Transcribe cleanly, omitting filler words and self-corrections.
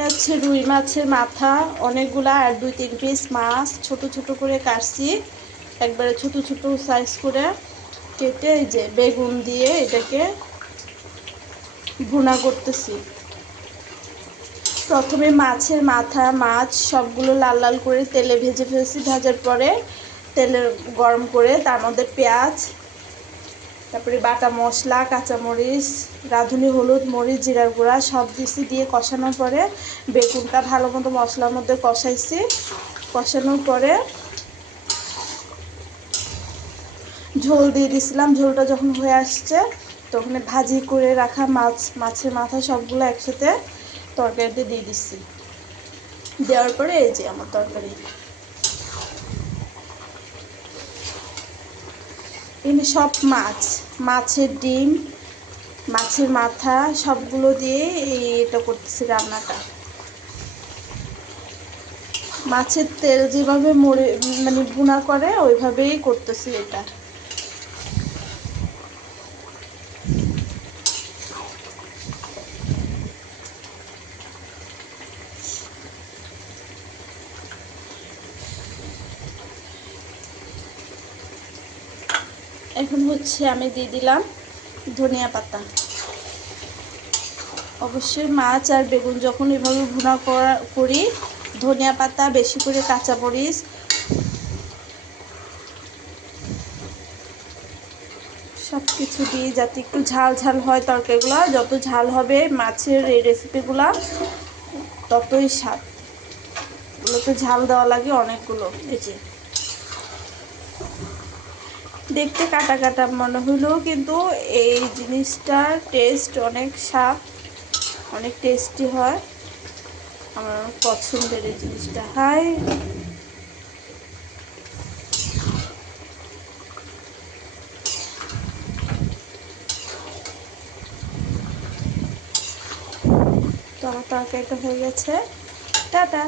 এখানে হচ্ছে রুই মাছের মাথা অনেকগুলা, আর 2-3 পিস মাছ ছোট ছোট করে কাটছি, একবারে ছোট ছোট সাইজ করে কেটে এই যে বেগুন দিয়ে এটাকে ভুনা করতেছি। প্রথমে মাছের মাথা মাছ সবগুলো লাল লাল করে তেলে ভেজে ফেলছি, ভাজার পরে তেলে গরম করে তার মধ্যে পেঁয়াজ, তারপরে বাটা মশলা, কাঁচামরিচ, রাঁধুনি হলুদ, মরিচ, জিরার গুঁড়া সব দিছি, দিয়ে কষানোর পরে বেগুনটা ভালো মতো মশলার মধ্যে কষাইছি। কষানোর পরে ঝোল দিয়ে দিছিলাম। ঝোলটা যখন হয়ে আসছে তখন ভাজি করে রাখা মাছের মাথা সবগুলো একসাথে তরকারিতে দিয়ে দিচ্ছি। দেওয়ার পরে এই যে আমার তরকারি, এখানে সব মাছের ডিম, মাছের মাথা সবগুলো দিয়ে এটা করতেছি রান্নাটা। মাছের তেল যেভাবে মানে ভুনা করে ওইভাবেই করতেছি এটা। এখন হচ্ছে আমি দিয়ে দিলাম ধনিয়া পাতা। অবশ্যই মাছ আর বেগুন যখন এভাবে ভুনা করি, ধনিয়া পাতা, বেশি করে কাঁচামরিচ সব কিছু দিয়ে যাতে একটু ঝাল ঝাল হয় তরকারিগুলো। যত ঝাল হবে মাছের এই রেসিপিগুলো ততই স্বাদ। এগুলোতে ঝাল দেওয়া লাগে অনেকগুলো। এই যে দেখতে কাটা কাটা মনে হলেও কিন্তু এই জিনিসটার টেস্ট অনেক স্বাদ, অনেক টেস্টি হয়। আমার অনেক পছন্দের এই জিনিসটা। হাই, তো আমার তরকারিটা হয়ে গেছে। টাটা।